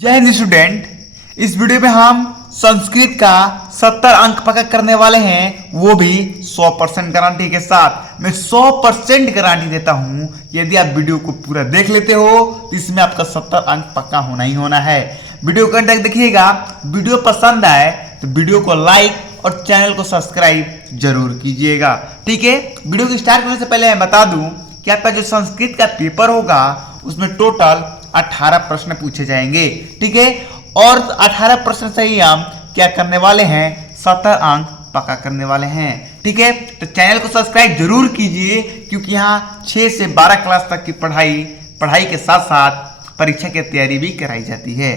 जय हिंद स्टूडेंट। इस वीडियो में हम संस्कृत का 70 अंक पक्का करने वाले हैं, वो भी 100% गारंटी के साथ। मैं 100% गारंटी देता हूं, यदि आप वीडियो को पूरा देख लेते हो तो इसमें आपका 70 अंक पक्का होना ही होना है। वीडियो को अंत तक देखिएगा। वीडियो पसंद आए तो वीडियो को लाइक और चैनल को सब्सक्राइब जरूर कीजिएगा, ठीक है। वीडियो को स्टार्ट करने से पहले मैं बता दूं कि आपका जो संस्कृत का पेपर होगा उसमें टोटल 18 प्रश्न पूछे जाएंगे, ठीक है। और 18 प्रश्न से ही हम क्या करने वाले हैं, 70 अंक पक्का करने वाले हैं, ठीक है। तो चैनल को सब्सक्राइब जरूर कीजिए, क्योंकि यहाँ 6 से 12 क्लास तक की पढ़ाई के साथ साथ परीक्षा की तैयारी भी कराई जाती है।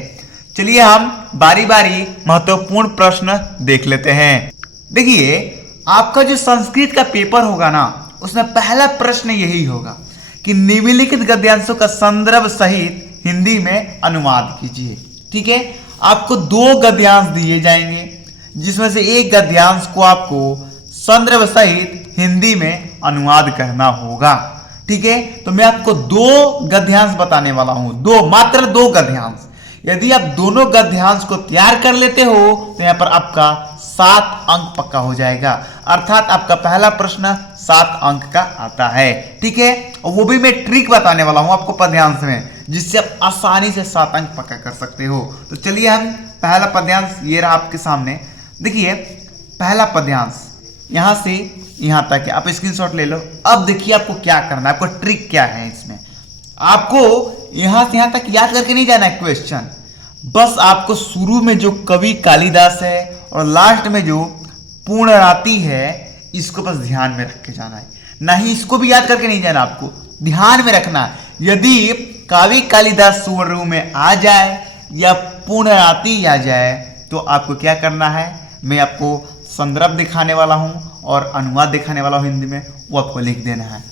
चलिए हम बारी बारी महत्वपूर्ण प्रश्न देख लेते हैं। देखिए, आपका जो संस्कृत का पेपर होगा ना, उसमें पहला प्रश्न यही होगा कि निम्नलिखित गद्यांशों का संदर्भ सहित हिंदी में अनुवाद कीजिए, ठीक है। आपको 2 गद्यांश दिए जाएंगे, जिसमें से एक गद्यांश को आपको संदर्भ सहित हिंदी में अनुवाद करना होगा, ठीक है। तो मैं आपको 2 गद्यांश बताने वाला हूं, मात्र 2 गद्यांश। यदि आप दोनों गद्यांश को तैयार कर लेते हो तो यहां पर आपका 7 अंक पक्का हो जाएगा, अर्थात आपका पहला प्रश्न 7 अंक का आता है, ठीक है। और वो भी मैं ट्रिक बताने वाला हूं आपको पद्यांश में, जिससे आप आसानी से 7 अंक पक्का कर सकते हो। तो चलिए हम पहला पद्यांश ये रहा आपके सामने। देखिए, पहला पद्यांश यहां से यहां तक है, आप स्क्रीनशॉट ले लो। अब देखिए आपको क्या करना है, आपको ट्रिक क्या है इसमें। आपको यहां से यहां तक याद करके नहीं जाना है क्वेश्चन, बस आपको शुरू में जो कवि कालिदास है और लास्ट में जो पूर्णराति है, इसको बस ध्यान में रख के जाना है। नहीं, इसको भी याद करके नहीं जाना, आपको ध्यान में रखना है। यदि कवि कालिदास सुवर्ण में आ जाए या पूर्णराति आ जाए तो आपको क्या करना है, मैं आपको संदर्भ दिखाने वाला हूं और अनुवाद दिखाने वाला हूं हिंदी में, वो आपको लिख देना है।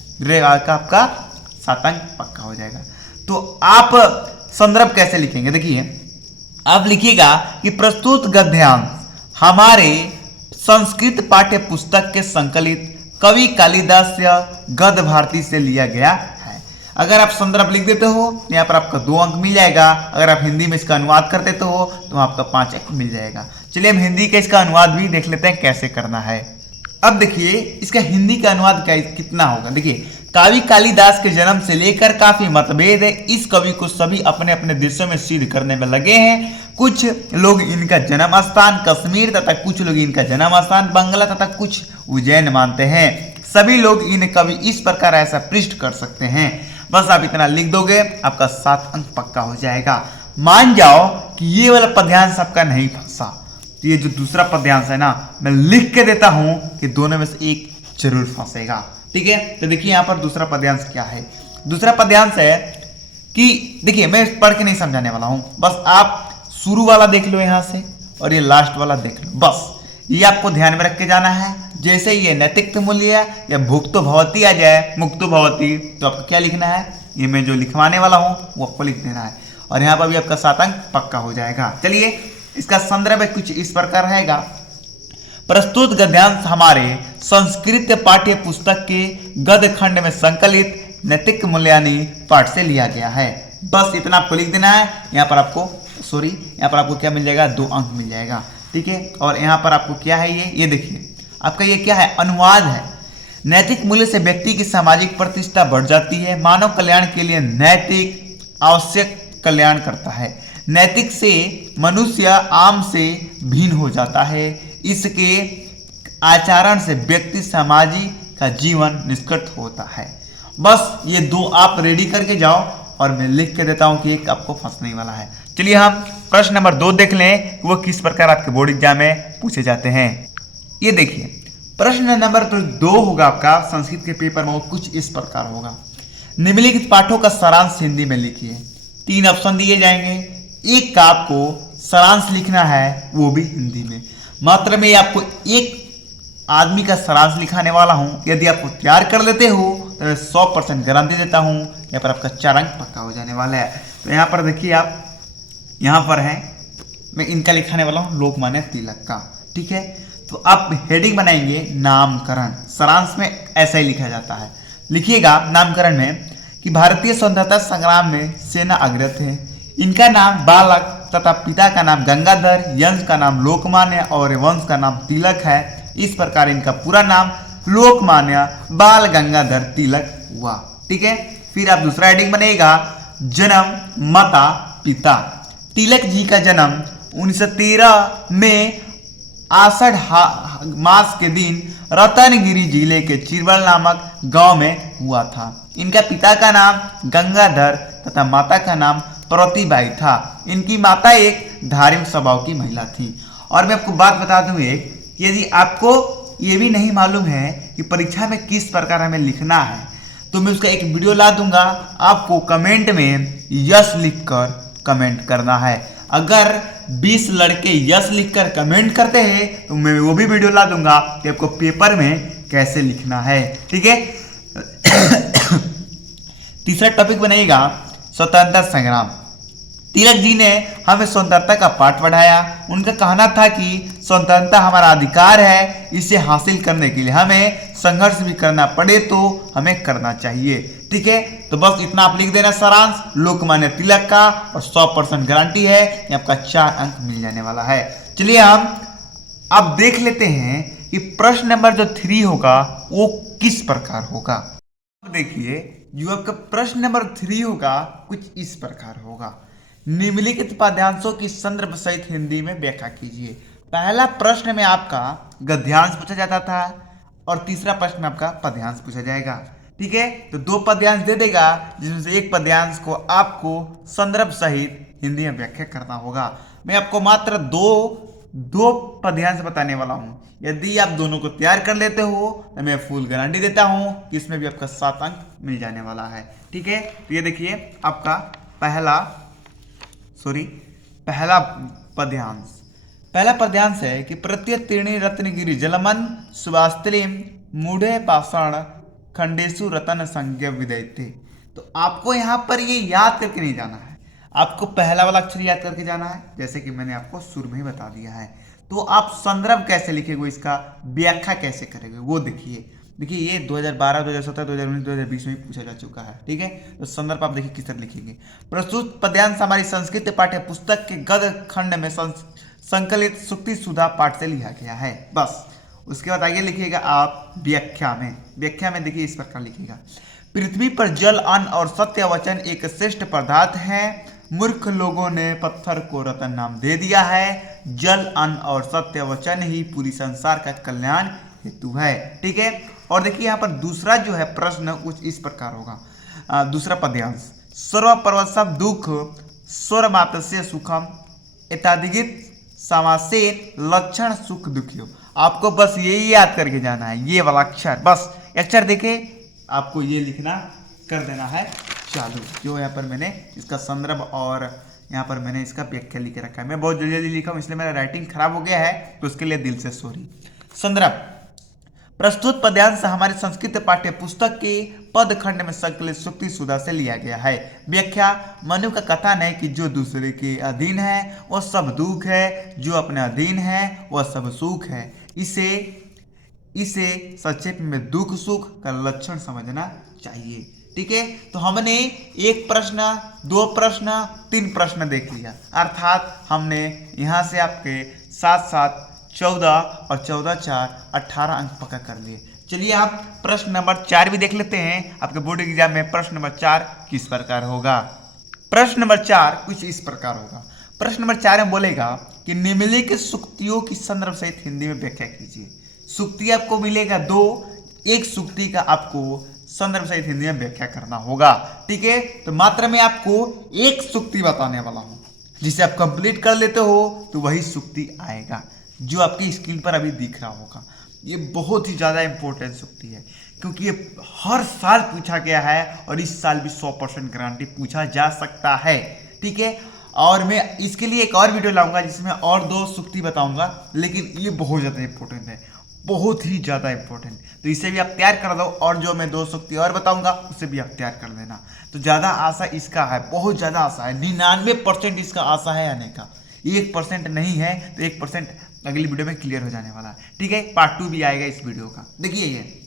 आपका 7 अंक पक्का हो जाएगा। तो आप संदर्भ कैसे लिखेंगे, देखिए आप लिखिएगा कि प्रस्तुत गद्यांश हमारे संस्कृत पाठ्य पुस्तक के संकलित कवि कालिदास या गद्य भारती से लिया गया है। अगर आप संदर्भ लिख देते हो यहाँ पर आपका 2 अंक मिल जाएगा। अगर आप हिंदी में इसका अनुवाद कर देते हो तो आपका 5 अंक मिल जाएगा। चलिए हम हिंदी का इसका अनुवाद भी देख लेते हैं कैसे करना है। अब देखिए इसका हिंदी का अनुवाद कितना होगा। देखिए, कवि कालिदास के जन्म से लेकर काफी मतभेद है। इस कवि को सभी अपने अपने देशों में सिद्ध करने में लगे हैं। कुछ लोग इनका जन्म स्थान कश्मीर तथा कुछ लोग इनका जन्म स्थान बंगला तथा कुछ उज्जैन मानते हैं। सभी लोग इन कवि इस प्रकार ऐसा पृष्ठ कर सकते हैं। बस आप इतना लिख दोगे, आपका 7 अंक पक्का हो जाएगा। मान जाओ कि ये वाला पद्यांश आपका नहीं फंसा, तो ये जो दूसरा पद्यांश है ना, मैं लिख के देता हूं कि दोनों में से एक जरूर फंसेगा, ठीक है। तो देखिए यहाँ पर दूसरा पद्यांश क्या है। दूसरा पद्यांश है कि देखिए, मैं पढ़ के नहीं समझाने वाला हूं, बस आप शुरू वाला देख लो यहां से और ये लास्ट वाला देख लो। बस ये आपको ध्यान में रख के जाना है। जैसे ये नैतिक मूल्य या भुक्तो भवती आ जाए, मुक्तो भवती, तो आपको क्या लिखना है, ये मैं जो लिखवाने वाला हूं वो आपको लिख देना है। और यहाँ पर भी आपका 7 अंक पक्का हो जाएगा। चलिए इसका संदर्भ कुछ इस प्रकार रहेगा। प्रस्तुत गद्यांश हमारे संस्कृत पाठ्य पुस्तक के गद्य खंड में संकलित नैतिक मूल्यानि पाठ से लिया गया है। बस इतना आपको लिख देना है। यहाँ पर आपको क्या मिल जाएगा, 2 अंक मिल जाएगा, ठीक है। और यहाँ पर आपको क्या है, ये देखिए आपका ये क्या है, अनुवाद है। नैतिक मूल्य से व्यक्ति की सामाजिक प्रतिष्ठा बढ़ जाती है। मानव कल्याण के लिए नैतिक आवश्यक कल्याण करता है। नैतिक से मनुष्य आम से भिन्न हो जाता है। इसके आचरण से व्यक्ति सामाजिक का जीवन निष्कृत होता है। बस ये 2 आप रेडी करके जाओ और मैं लिख के देता हूं कि एक आपको फंसने वाला है। चलिए हम प्रश्न नंबर 2 देख लें वो किस प्रकार आपके बोर्ड एग्जाम में पूछे जाते हैं। ये देखिए प्रश्न नंबर 2 होगा आपका संस्कृत के पेपर में, वो कुछ इस प्रकार होगा। निम्नलिखित पाठों का सारांश हिंदी में लिखिए। 3 ऑप्शन दिए जाएंगे, एक का आपको सारांश लिखना है, वो भी हिंदी में। मात्र मैं आपको एक आदमी का सारांश लिखाने वाला हूं। यदि आपको तैयार कर लेते हो तो मैं 100% गारंटी देता हूं, यहाँ पर आपका 4 अंक पक्का हो जाने वाला है। तो यहाँ पर देखिए, आप यहाँ पर है, मैं इनका लिखाने वाला हूँ लोकमान्य तिलक का, ठीक है। तो आप हेडिंग बनाएंगे नामकरण। सारांश में ऐसा ही लिखा जाता है। लिखिएगा नामकरण में कि भारतीय स्वतंत्रता संग्राम में सेना अग्रत है। इनका नाम बालक तथा पिता का नाम गंगाधर, यंश का नाम लोकमान्य और वंश का नाम तिलक है। इस प्रकार इनका पूरा नाम लोकमान्य बाल गंगाधर तिलक हुआ। ठीक है, फिर आप दूसरा हेडिंग बनेगा जन्म माता पिता। तिलक जी का जन्म 1913 में आषाढ़ मास के दिन रतनगिरी जिले के चिरबल नामक गांव में हुआ था। इनका पिता का नाम गंगाधर तथा माता का नाम प्रतिबाई था। इनकी माता एक धार्मिक स्वभाव की महिला थी। और मैं आपको बात बता दूं एक, यदि आपको ये भी नहीं मालूम है कि परीक्षा में किस प्रकार हमें लिखना है, तो मैं उसका एक वीडियो ला दूंगा। आपको कमेंट में यस लिखकर कमेंट करना है। अगर 20 लड़के यस लिखकर कमेंट करते हैं तो मैं वो भी वीडियो ला दूंगा कि आपको पेपर में कैसे लिखना है। ठीक है। तीसरा टॉपिक बनेगा स्वतंत्रता संग्राम। तिलक जी ने हमें स्वतंत्रता का पाठ पढ़ाया। उनका कहना था कि स्वतंत्रता हमारा अधिकार है, इसे हासिल करने के लिए हमें संघर्ष भी करना पड़े तो हमें करना चाहिए। ठीक है, तो बस इतना आप लिख देना सारांश लोकमान्य तिलक का, और 100% गारंटी है कि आपका 4 अंक मिल जाने वाला है। चलिए हम अब देख लेते हैं कि प्रश्न नंबर जो 3 होगा वो किस प्रकार होगा। देखिए, जो आपका प्रश्न नंबर 3 होगा कुछ इस प्रकार होगा। निम्नलिखित पद्यांशों की संदर्भ सहित हिंदी में व्याख्या कीजिए। पहला प्रश्न में आपका गद्यांश पूछा जाता था और तीसरा प्रश्न में आपका पद्यांश पूछा जाएगा। ठीक है, तो 2 पद्यांश दे देगा, जिसमें से एक पद्यांश को आपको संदर्भ सहित हिंदी में व्याख्या करना होगा। मैं आपको मात्र दो पद्यांश बताने वाला हूं। यदि आप दोनों को तैयार कर लेते हो तो मैं फुल गारंटी देता हूं कि इसमें भी आपका 7 अंक मिल जाने वाला है। ठीक है, तो ये देखिए आपका पहला पद्यांश है कि प्रत्यतीर्णी रत्नगिरी जलमन सुवास्त्रीम मूढ़े पाषाण खंडेशु रतन संज्ञा विदयते। तो आपको यहाँ पर ये याद करके नहीं जाना है, आपको पहला वाला अक्षर याद करके जाना है, जैसे कि मैंने आपको शुरू में ही बता दिया है। तो आप संदर्भ कैसे लिखेंगे, इसका व्याख्या कैसे करेंगे वो देखिए ये 2012, 2017, 2019, 2020 में पूछा जा चुका है। ठीक है, तो संदर्भ आप देखिए किस तरह लिखेंगे। प्रस्तुत पद्यांश हमारी संस्कृत पाठ्य पुस्तक के गद्य खंड में संकलित सुक्ति सुधा पाठ से लिया गया है। बस उसके बाद आगे लिखिएगा आप व्याख्या में देखिए इस प्रकार लिखिएगा। पृथ्वी पर जल, अन्न और सत्य वचन एक श्रेष्ठ पदार्थ है। मूर्ख लोगों ने पत्थर को रतन नाम दे दिया है। जल, अन्न और सत्य वचन ही पूरी संसार का कल्याण हेतु है। ठीक है, और देखिए यहाँ पर दूसरा जो है प्रश्न कुछ इस प्रकार होगा। दूसरा पद्यांश सर्व पर्वत दुख स्वर मातस्य सुखम एतादिगित समासेन लक्षण सुख दुखियो। आपको बस यही याद करके जाना है, ये वाला अक्षर, बस अक्षर देखे आपको ये लिखना कर देना है चालू। जो यहाँ पर मैंने इसका संदर्भ और यहाँ पर मैंने इसका व्याख्या लिख के रखा है। मैं बहुत जल्दी लिखा हूँ इसलिए मेरा राइटिंग खराब हो गया है, तो उसके लिए दिल से सॉरी। संदर्भ प्रस्तुत पद्यांश हमारे संस्कृत पाठ्य पुस्तक के पद खंड में संकलित सुक्ति सुधा से लिया गया है। व्याख्या मनु का कथन है कि जो दूसरे के अधीन है वह सब दुख है, जो अपने अधीन है वह सब सुख है। इसे संक्षेप में दुख सुख का लक्षण समझना चाहिए। ठीक है, तो हमने 1 प्रश्न, 2 प्रश्न, 3 प्रश्न देख लिया, अर्थात हमने यहाँ से आपके 7 14 और 14 4 18 अंक पक्का कर लिए। चलिए आप प्रश्न नंबर 4 भी देख लेते हैं। आपके बोर्ड एग्जाम में प्रश्न नंबर 4 किस प्रकार होगा। प्रश्न नंबर 4 कुछ इस प्रकार होगा। प्रश्न नंबर 4 में बोलेगा कि निम्नलिखित सूक्तियों की संदर्भ सहित हिंदी में व्याख्या कीजिए। सूक्ति आपको मिलेगा 2, एक सूक्ति का आपको संदर्भ सहित हिंदी में व्याख्या करना होगा। ठीक है, तो मात्र मैं आपको एक सूक्ति बताने वाला हूं, जिसे आप कंप्लीट कर लेते हो तो वही सूक्ति आएगा जो आपकी स्क्रीन पर अभी दिख रहा होगा। ये बहुत ही ज़्यादा इंपॉर्टेंट सूक्ति है, क्योंकि ये हर साल पूछा गया है और इस साल भी 100% गारंटी पूछा जा सकता है। ठीक है, और मैं इसके लिए एक और वीडियो लाऊंगा जिसमें और 2 सूक्ति बताऊंगा, लेकिन ये बहुत ज़्यादा इंपॉर्टेंट है, बहुत ही ज़्यादा इंपॉर्टेंट। तो इसे भी आप तैयार कर दो, और जो मैं 2 सूक्ति और बताऊंगा उसे भी आप तैयार कर देना। तो ज़्यादा आशा इसका है, बहुत ज़्यादा आशा है, 99% इसका आशा है आने का। 1% नहीं है तो 1% अगली वीडियो में क्लियर हो जाने वाला है। ठीक है, पार्ट 2 भी आएगा इस वीडियो का। देखिए ये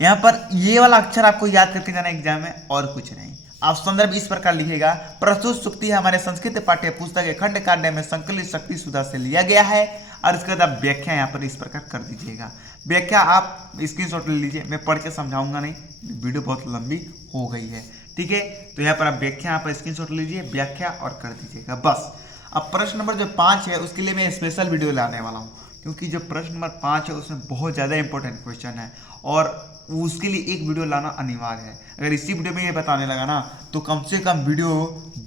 यहाँ पर ये वाला अक्षर आपको याद करके जाना एग्जाम में, और कुछ नहीं। आप संदर्भ इस प्रकार लिखिएगा, प्रस्तुत सूक्ति हमारे संस्कृत पाठ्य पुस्तक के खंड कांड में संकलित शक्ति सुधा से लिया गया है। और इसके बाद आप व्याख्या यहाँ पर इस प्रकार कर दीजिएगा। व्याख्या आप स्क्रीनशॉट ले लीजिए, मैं पढ़ के समझाऊंगा नहीं, वीडियो बहुत लंबी हो गई है, ठीक है। तो यहाँ पर आप व्याख्या यहाँ पर स्क्रीनशॉट लीजिए, व्याख्या और कर दीजिएगा बस। अब प्रश्न नंबर जो 5 है उसके लिए मैं स्पेशल वीडियो लाने वाला हूँ, क्योंकि जो प्रश्न नंबर 5 है उसमें बहुत ज़्यादा इंपॉर्टेंट क्वेश्चन है और उसके लिए एक वीडियो लाना अनिवार्य है। अगर इसी वीडियो में ये बताने लगा ना तो कम से कम वीडियो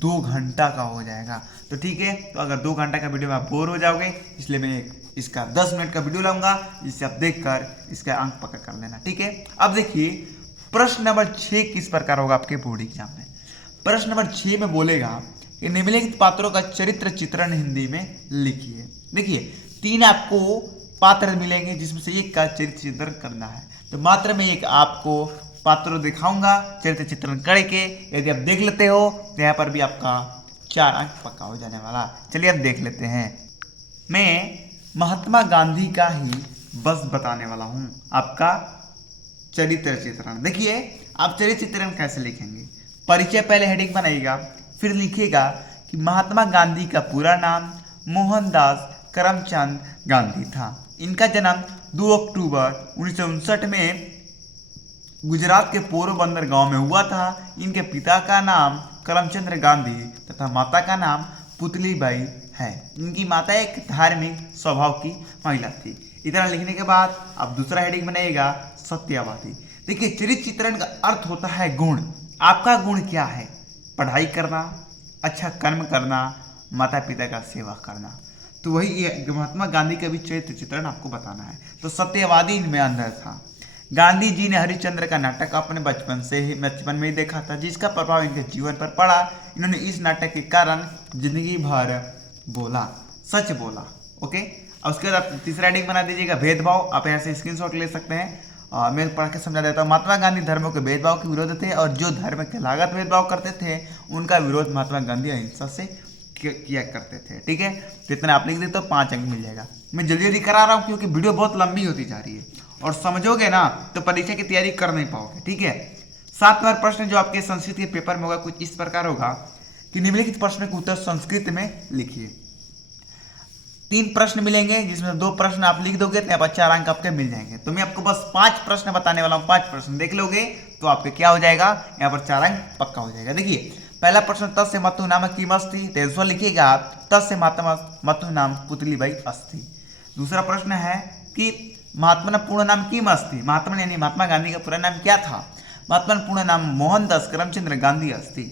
2 घंटा का हो जाएगा। तो ठीक है, तो अगर 2 घंटा का वीडियो में आप बोर हो जाओगे, इसलिए मैं इसका 10 मिनट का वीडियो लाऊंगा, जिससे आप देखकर इसका अंक पक्का कर लेना, ठीक है। अब देखिए प्रश्न नंबर 6 किस प्रकार होगा आपके बोर्ड एग्जाम में। प्रश्न नंबर 6 में बोलेगा कि निम्नलिखित पात्रों का चरित्र चित्रण हिंदी में लिखिए। देखिए 3 आपको पात्र मिलेंगे जिसमें से एक का चरित्र चित्रण करना है। तो मात्र में एक आपको पात्र दिखाऊंगा चरित्र चित्रण करके, यदि आप देख लेते हो तो यहाँ पर भी आपका 4 अंक पक्का हो जाने वाला। चलिए अब देख लेते हैं। मैं महात्मा गांधी का ही बस बताने वाला हूँ आपका चरित्र चित्रण। देखिए आप चरित्र चित्रण कैसे लिखेंगे, परिचय पहले हेडिंग बनाइएगा, फिर लिखिएगा कि महात्मा गांधी का पूरा नाम मोहनदास करमचंद गांधी था। इनका जन्म 2 अक्टूबर 1959 में गुजरात के पोरबंदर गांव में हुआ था। इनके पिता का नाम करमचंद्र गांधी तथा माता का नाम पुतलीबाई है। इनकी माता एक धार्मिक स्वभाव की महिला थी। इतना लिखने के बाद आप दूसरा हेडिंग बनाइएगा सत्यवादी। देखिए चरित्र चित्रण का अर्थ होता है गुण। आपका गुण क्या है? पढ़ाई करना, अच्छा कर्म करना, माता पिता का सेवा करना। तो वही महात्मा गांधी का भी चरित्र चित्रण आपको बताना है। तो सत्यवादी इनमें अंदर था। गांधी जी ने हरिश्चंद्र का नाटक अपने बचपन में ही देखा था, जिसका प्रभाव इनके जीवन पर पड़ा। इन्होंने इस नाटक के कारण जिंदगी भर बोला, सच बोला। ओके, अब उसके बाद आप तीसरा हेडिंग बना दीजिएगा भेदभाव। आप यहाँ से स्क्रीनशॉट ले सकते हैं। मैं पढ़ के समझा देता हूँ। महात्मा गांधी धर्मों के भेदभाव के विरोध थे और जो धर्म के लागत भेदभाव करते थे उनका विरोध महात्मा गांधी अहिंसा से किया करते थे, ठीक है। तो इतना आप लिख देते तो 5 अंक मिल जाएगा। मैं जल्दी जल्दी करा रहा हूँ क्योंकि वीडियो बहुत लंबी होती जा रही है और समझोगे ना तो परीक्षा की तैयारी कर नहीं पाओगे, ठीक है। 7 नंबर प्रश्न जो आपके संस्कृत के पेपर में होगा कुछ इस प्रकार होगा कि निम्नलिखित प्रश्न का उत्तर संस्कृत में लिखिए। 3 प्रश्न मिलेंगे जिसमें 2 प्रश्न आप लिख दोगे तो यहाँ पर 4 अंक आपके मिल जाएंगे। तो मैं आपको बस 5 प्रश्न बताने वाला हूँ। 5 प्रश्न देख लोगे तो आपके क्या हो जाएगा, यहाँ पर 4 अंक पक्का हो जाएगा। देखिए पहला प्रश्न तस्य मातु नाम किमस्ति, तो इसको लिखिएगा आप तस्य मातु नाम पुतलीबाई अस्ति। दूसरा प्रश्न है कि महात्मा पूर्ण नाम किमस्ति, महात्मा यानी महात्मा गांधी का पूरा नाम क्या था? महात्मा पूर्ण नाम मोहनदास करमचंद्र गांधी अस्ति।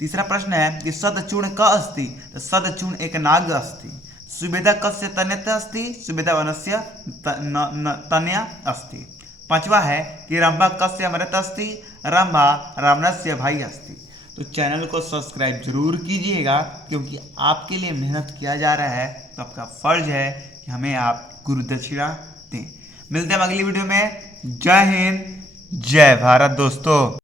तीसरा प्रश्न है कि सदचूर्ण क अस्ति, तो सदचूर्ण एक नाग अस्ति। सुबेदा कस्य तन्यत अस्ति, सुबेदा वनस्य तनया अस्ति। पांचवा है कि रंभा कस्य अमृत अस्ति, रंभा रावणस्य भाई अस्ति। तो चैनल को सब्सक्राइब जरूर कीजिएगा क्योंकि आपके लिए मेहनत किया जा रहा है, तो आपका फर्ज है कि हमें आप गुरु दक्षिणा दें। मिलते हैं अगली वीडियो में। जय हिंद, जय भारत दोस्तों।